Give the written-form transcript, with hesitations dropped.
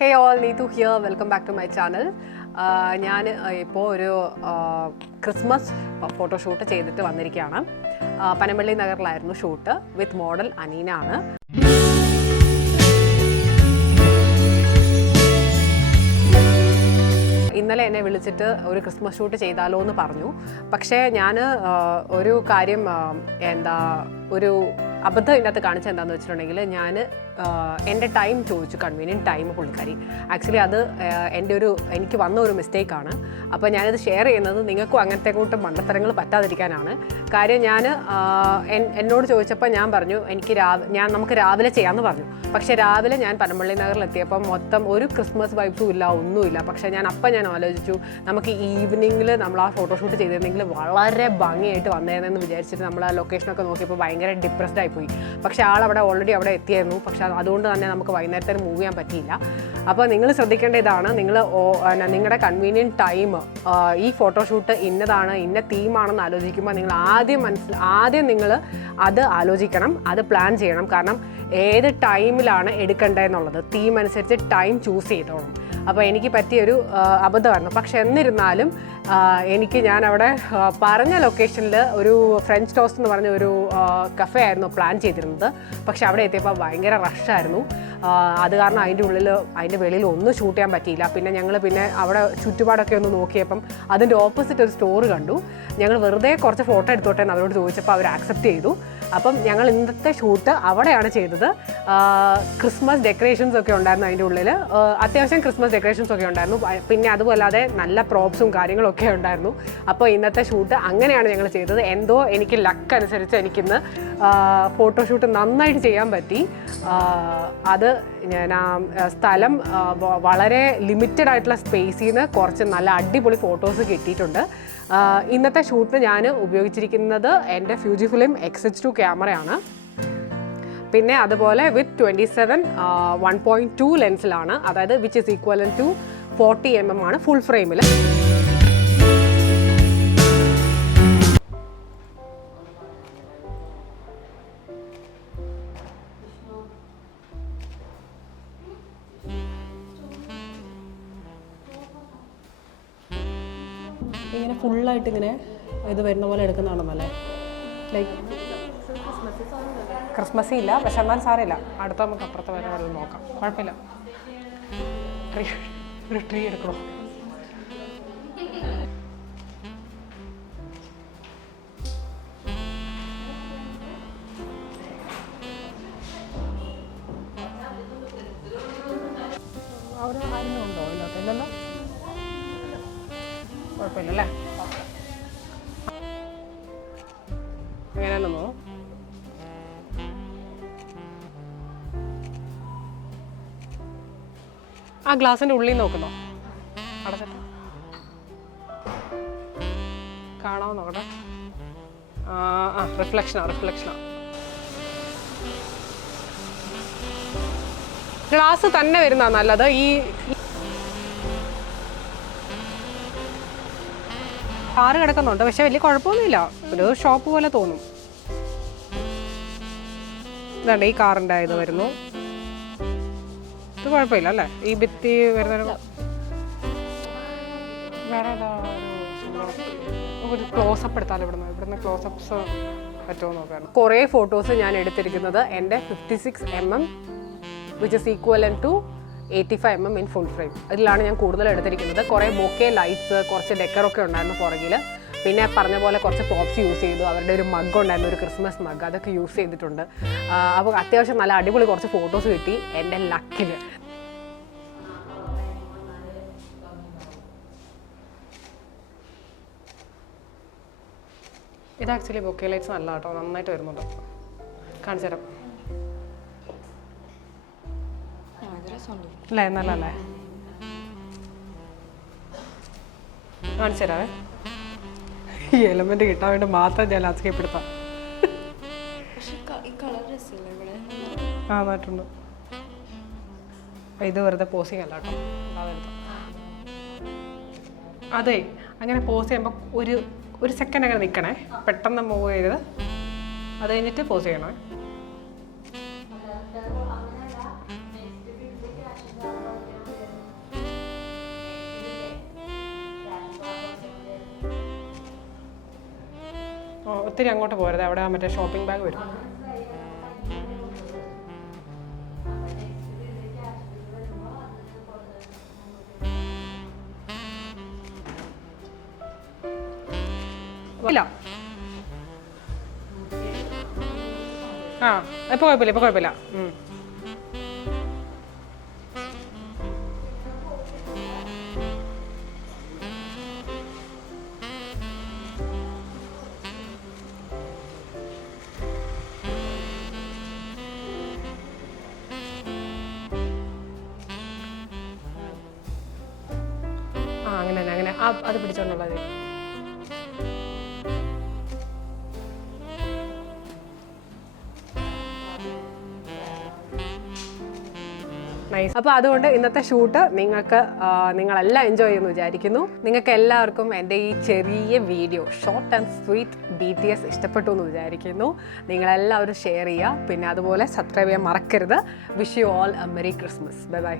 Hey all, Neetu here. Welcome back to my channel. ഞാൻ ഇപ്പോൾ ഒരു ക്രിസ്മസ് ഫോട്ടോഷൂട്ട് ചെയ്തിട്ട് വന്നിരിക്കുകയാണ്. പനമ്പള്ളി നഗറിലായിരുന്നു ഷൂട്ട്. വിത്ത് മോഡൽ അനീന ആണ്. ഇന്നലെ എന്നെ വിളിച്ചിട്ട് ഒരു ക്രിസ്മസ് ഷൂട്ട് ചെയ്താലോ എന്ന് പറഞ്ഞു. പക്ഷേ ഞാൻ ഒരു കാര്യം ഒരു അബദ്ധം ഇതിനകത്ത് കാണിച്ചത് എന്താണെന്ന് വെച്ചിട്ടുണ്ടെങ്കിൽ ഞാൻ എൻ്റെ ടൈം ചോദിച്ചു, കൺവീനിയൻറ്റ് ടൈം പുള്ളിക്കാരി. ആക്ച്വലി അത് എനിക്ക് വന്ന ഒരു മിസ്റ്റേക്കാണ്. അപ്പോൾ ഞാനിത് ഷെയർ ചെയ്യുന്നത് നിങ്ങൾക്കും അങ്ങനത്തെ കൂട്ട് മണ്ടത്തരങ്ങൾ പറ്റാതിരിക്കാനാണ്. കാര്യം എന്നോട് ചോദിച്ചപ്പോൾ ഞാൻ പറഞ്ഞു നമുക്ക് രാവിലെ ചെയ്യാമെന്ന് പറഞ്ഞു. പക്ഷേ രാവിലെ ഞാൻ പനമ്പള്ളി നഗറിലെത്തിയപ്പോൾ മൊത്തം ഒരു ക്രിസ്മസ് വൈബ്സും ഇല്ല, ഒന്നുമില്ല. പക്ഷേ ഞാൻ ആലോചിച്ചു നമുക്ക് ഈവനിങ്ങിൽ നമ്മൾ ആ ഫോട്ടോഷൂട്ട് ചെയ്തിരുന്നെങ്കിൽ വളരെ ഭംഗിയായിട്ട് വന്നേനെന്ന് വിചാരിച്ചിട്ട് നമ്മൾ ആ ലൊക്കേഷനൊക്കെ നോക്കിയപ്പോൾ ഭയങ്കര ഡിപ്രസ്ഡ് ആയിപ്പോയി. പക്ഷേ ഓൾറെഡി അവിടെ എത്തിയായിരുന്നു. പക്ഷേ അതുകൊണ്ട് തന്നെ നമുക്ക് വൈകുന്നേരത്തേന് മൂവ് ചെയ്യാൻ പറ്റിയില്ല. അപ്പോൾ നിങ്ങൾ ശ്രദ്ധിക്കേണ്ട ഇതാണ്, നിങ്ങളുടെ കൺവീനിയൻറ്റ് ടൈം ഈ ഫോട്ടോഷൂട്ട് ഇന്നതാണ്, ഇന്ന തീമാണെന്ന് ആലോചിക്കുമ്പോൾ നിങ്ങൾ ആദ്യം നിങ്ങൾ അത് ആലോചിക്കണം, അത് പ്ലാൻ ചെയ്യണം. കാരണം ഏത് ടൈമിലാണ് എടുക്കേണ്ടതെന്നുള്ളത് തീം അനുസരിച്ച് ടൈം ചൂസ് ചെയ്തോണം. അപ്പോൾ എനിക്ക് പറ്റിയൊരു അബദ്ധമായിരുന്നു. പക്ഷെ എന്നിരുന്നാലും ഞാൻ അവിടെ പറഞ്ഞ ലൊക്കേഷനിൽ ഒരു ഫ്രഞ്ച് ടോസ്റ്റ് എന്ന് പറഞ്ഞ ഒരു കഫേ ആയിരുന്നു പ്ലാൻ ചെയ്തിരുന്നത്. പക്ഷെ അവിടെ എത്തിയപ്പോൾ ഭയങ്കര റഷായിരുന്നു. അത് കാരണം അതിൻ്റെ വെളിയിൽ ഒന്നും ഷൂട്ട് ചെയ്യാൻ പറ്റിയില്ല. പിന്നെ അവിടെ ചുറ്റുപാടൊക്കെ ഒന്ന് നോക്കിയപ്പം അതിൻ്റെ ഓപ്പോസിറ്റ് ഒരു സ്റ്റോർ കണ്ടു. ഞങ്ങൾ വെറുതെ കുറച്ച് ഫോട്ടോ എടുത്തോട്ടെ എന്ന് അവരോട് ചോദിച്ചപ്പോൾ അവർ ആക്സെപ്റ്റ് ചെയ്തു. അപ്പം ഞങ്ങൾ ഇന്നത്തെ ഷൂട്ട് അവിടെയാണ് ചെയ്തത്. ക്രിസ്മസ് ഡെക്കറേഷൻസ് ഒക്കെ ഉണ്ടായിരുന്നു അതിൻ്റെ ഉള്ളിൽ. അത്യാവശ്യം ക്രിസ്മസ് ഡെക്കറേഷൻസ് ഒക്കെ ഉണ്ടായിരുന്നു. പിന്നെ അതുപോലാതെ നല്ല പ്രോപ്സും കാര്യങ്ങളൊക്കെ ഉണ്ടായിരുന്നു. അപ്പോൾ ഇന്നത്തെ ഷൂട്ട് അങ്ങനെയാണ് ഞങ്ങൾ ചെയ്തത്. എനിക്ക് ലക്ക് അനുസരിച്ച് എനിക്കിന്ന് ഫോട്ടോഷൂട്ട് നന്നായിട്ട് ചെയ്യാൻ പറ്റി. അത് ഞാൻ സ്ഥലം വളരെ ലിമിറ്റഡ് ആയിട്ടുള്ള സ്പേസിൽ നിന്ന് കുറച്ച് നല്ല അടിപൊളി ഫോട്ടോസ് കിട്ടിയിട്ടുണ്ട്. ഇന്നത്തെ ഷൂട്ടിന് ഞാൻ ഉപയോഗിച്ചിരിക്കുന്നത് എൻ്റെ ഫ്യൂജിഫിലിം X-H2 ക്യാമറയാണ്. പിന്നെ അതുപോലെ വിത്ത് 27 1.2 ലെൻസിലാണ്, അതായത് which is equivalent to 40 mm ആണ് ഫുൾ ഫ്രെയിമിൽ. ഇങ്ങനെ ഫുള്ളായിട്ട് ഇങ്ങനെ ഇത് വരുന്ന പോലെ എടുക്കുന്നതാണെന്നല്ലേ? ലൈക്ക് ക്രിസ്മസ് ഇല്ല, പക്ഷെ എന്നാൽ സാരമില്ല, അടുത്ത നമുക്ക് അപ്പുറത്ത് വരെ വല്ലതും നോക്കാം, കുഴപ്പമില്ല. ഒരു ട്രീ എടുക്കണോ? അവിടെ ആരെങ്കിലും ഉണ്ടോ? ഇല്ലല്ലോ, കുഴപ്പമില്ലല്ലേ? എങ്ങനെയാണെന്നോ ആ ഗ്ലാസിൻ്റെ ഉള്ളിൽ നോക്കുന്നോ? അടച്ചിട്ട് കാണാമോ നോക്കട്ടെ. റിഫ്ലക്ഷനാ. ഗ്ലാസ് തന്നെ വരുന്ന നല്ലത്. ഈ കാറ് കിടക്കുന്നുണ്ട്, പക്ഷെ വലിയ കുഴപ്പമൊന്നുമില്ല, ഒരു ഷോപ്പ് പോലെ തോന്നും. ഇതാണ്ട് ഈ കാറിൻ്റെ ഇത് വരുന്നു, ഇത് കുഴപ്പമില്ല അല്ലേ? ഈ ഭിത്തി വരുന്ന വേറെ ഒരു ക്ലോസപ്പ് എടുത്താലോ? ഇവിടുന്ന് ക്ലോസപ്സ് പറ്റുമോ നോക്കാണ്. കുറേ ഫോട്ടോസ് ഞാൻ എടുത്തിരിക്കുന്നത് എൻ്റെ 56 mm which is equivalent to 85 mm in full frame. ഇതിലാണ് ഞാൻ കൂടുതൽ എടുത്തിരിക്കുന്നത്. കുറേ ബൊക്കെ ലൈറ്റ്സ്, കുറച്ച് ഡെക്കറൊക്കെ ഉണ്ടായിരുന്നു പുറകിൽ. പിന്നെ പറഞ്ഞ പോലെ കുറച്ച് പ്രോപ്സ് യൂസ് ചെയ്തു. അവരുടെ ഒരു മഗ് ഉണ്ടായിരുന്നു, ഒരു ക്രിസ്മസ് മഗ്, അതൊക്കെ യൂസ് ചെയ്തിട്ടുണ്ട്. അപ്പോൾ അത്യാവശ്യം നല്ല അടിപൊളി കുറച്ച് ഫോട്ടോസ് കിട്ടി എൻ്റെ ലക്കിൽ. ഇത് ആക്ച്വലി ബൊക്കെ ലൈറ്റ്സ് നല്ല കേട്ടോ, നന്നായിട്ട് വരുന്നുണ്ട്. കാണിച്ചു തരാം അല്ലേ? നല്ലല്ലേ? കാണിച്ചു തരാവേ. ഈ എലമെന്റ് കിട്ടാൻ വേണ്ടി മാത്രം ഞാൻ ലാൻഡ്സ്കേപ്പ് എടുത്താം. നന്നായിട്ടുണ്ട്. ഇത് വെറുതെ പോസിങ് അല്ല കേട്ടോ, അതെ. അങ്ങനെ പോസ് ചെയ്യുമ്പോൾ ഒരു സെക്കൻഡ് അങ്ങനെ നിൽക്കണേ, പെട്ടെന്ന് മൂവ് ചെയ്ത് അത് കഴിഞ്ഞിട്ട് പോസ് ചെയ്യണേ. ഒത്തിരി അങ്ങോട്ട് പോരുത്, അവിടെ മറ്റേ ഷോപ്പിംഗ് ബാഗ് വരും. ഇല്ല ആ ഇപ്പോൾ കുഴപ്പമില്ല. അങ്ങനെ അത് പിടിച്ചോണ്ടുള്ളത്. അപ്പോൾ അതുകൊണ്ട് ഇന്നത്തെ ഷൂട്ട് നിങ്ങളെല്ലാം എൻജോയ് ചെയ്യുമെന്ന് വിചാരിക്കുന്നു. നിങ്ങൾക്ക് എല്ലാവർക്കും എൻ്റെ ഈ ചെറിയ video short and sweet BTS ഇഷ്ടപ്പെട്ടു എന്ന് വിചാരിക്കുന്നു. നിങ്ങളെല്ലാവരും ഷെയർ ചെയ്യുക, പിന്നെ അതുപോലെ സബ്സ്ക്രൈബ് ചെയ്യാൻ മറക്കരുത്. Wish you all A merry Christmas. Bye bye.